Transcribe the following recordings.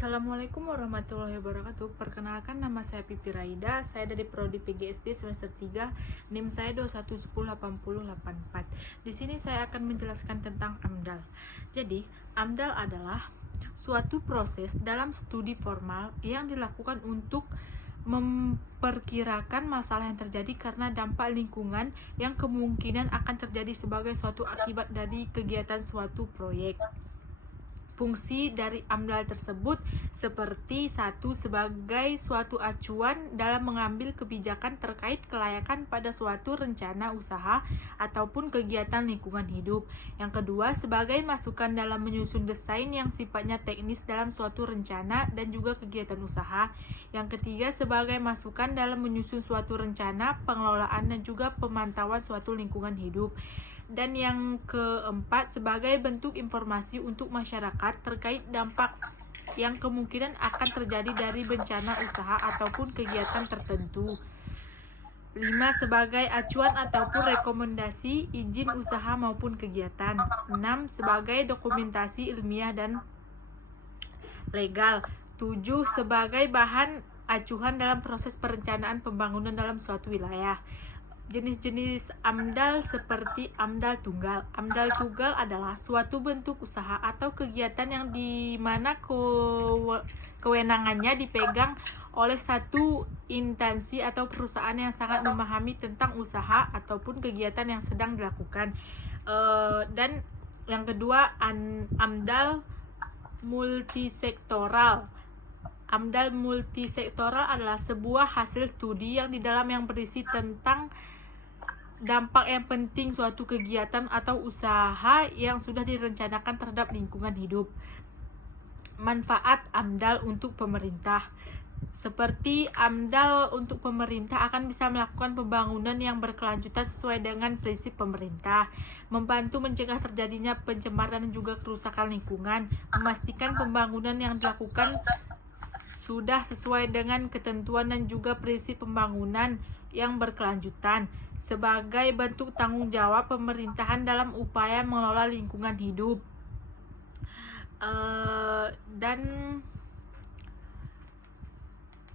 Assalamualaikum warahmatullahi wabarakatuh. Perkenalkan, nama saya Pipi Raida. Saya dari Prodi PGSD semester 3. NIM saya 21108084. Di sini saya akan menjelaskan tentang AMDAL. Jadi, AMDAL adalah suatu proses dalam studi formal yang dilakukan untuk memperkirakan masalah yang terjadi karena dampak lingkungan yang kemungkinan akan terjadi sebagai suatu akibat dari kegiatan suatu proyek. Fungsi dari AMDAL tersebut seperti satu, sebagai suatu acuan dalam mengambil kebijakan terkait kelayakan pada suatu rencana usaha ataupun kegiatan lingkungan hidup. Yang kedua, sebagai masukan dalam menyusun desain yang sifatnya teknis dalam suatu rencana dan juga kegiatan usaha. Yang ketiga, sebagai masukan dalam menyusun suatu rencana, pengelolaan dan juga pemantauan suatu lingkungan hidup. Dan yang keempat, sebagai bentuk informasi untuk masyarakat terkait dampak yang kemungkinan akan terjadi dari bencana usaha ataupun kegiatan tertentu. 5. Sebagai acuan ataupun rekomendasi izin usaha maupun kegiatan. 6. Sebagai dokumentasi ilmiah dan legal. 7. Sebagai bahan acuan dalam proses perencanaan pembangunan dalam suatu wilayah. Jenis-jenis AMDAL seperti AMDAL tunggal. AMDAL tunggal adalah suatu bentuk usaha atau kegiatan yang dimana kewenangannya dipegang oleh satu instansi atau perusahaan yang sangat memahami tentang usaha ataupun kegiatan yang sedang dilakukan. Dan yang kedua, AMDAL multisektoral. AMDAL multisektoral adalah sebuah hasil studi yang di dalam yang berisi tentang dampak yang penting suatu kegiatan atau usaha yang sudah direncanakan terhadap lingkungan hidup. Manfaat AMDAL untuk pemerintah. Seperti AMDAL untuk pemerintah akan bisa melakukan pembangunan yang berkelanjutan sesuai dengan prinsip pemerintah, membantu mencegah terjadinya pencemaran dan juga kerusakan lingkungan, memastikan pembangunan yang dilakukan sudah sesuai dengan ketentuan dan juga prinsip pembangunan yang berkelanjutan sebagai bentuk tanggung jawab pemerintahan dalam upaya mengelola lingkungan hidup. Dan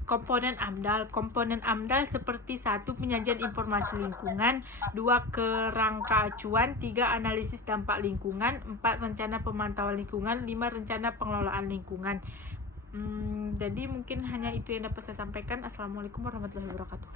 komponen AMDAL seperti 1. Penyajian informasi lingkungan, 2. Kerangka acuan, 3. Analisis dampak lingkungan, 4. Rencana pemantauan lingkungan, 5. Rencana pengelolaan lingkungan. Jadi mungkin hanya itu yang dapat saya sampaikan. Assalamualaikum warahmatullahi wabarakatuh.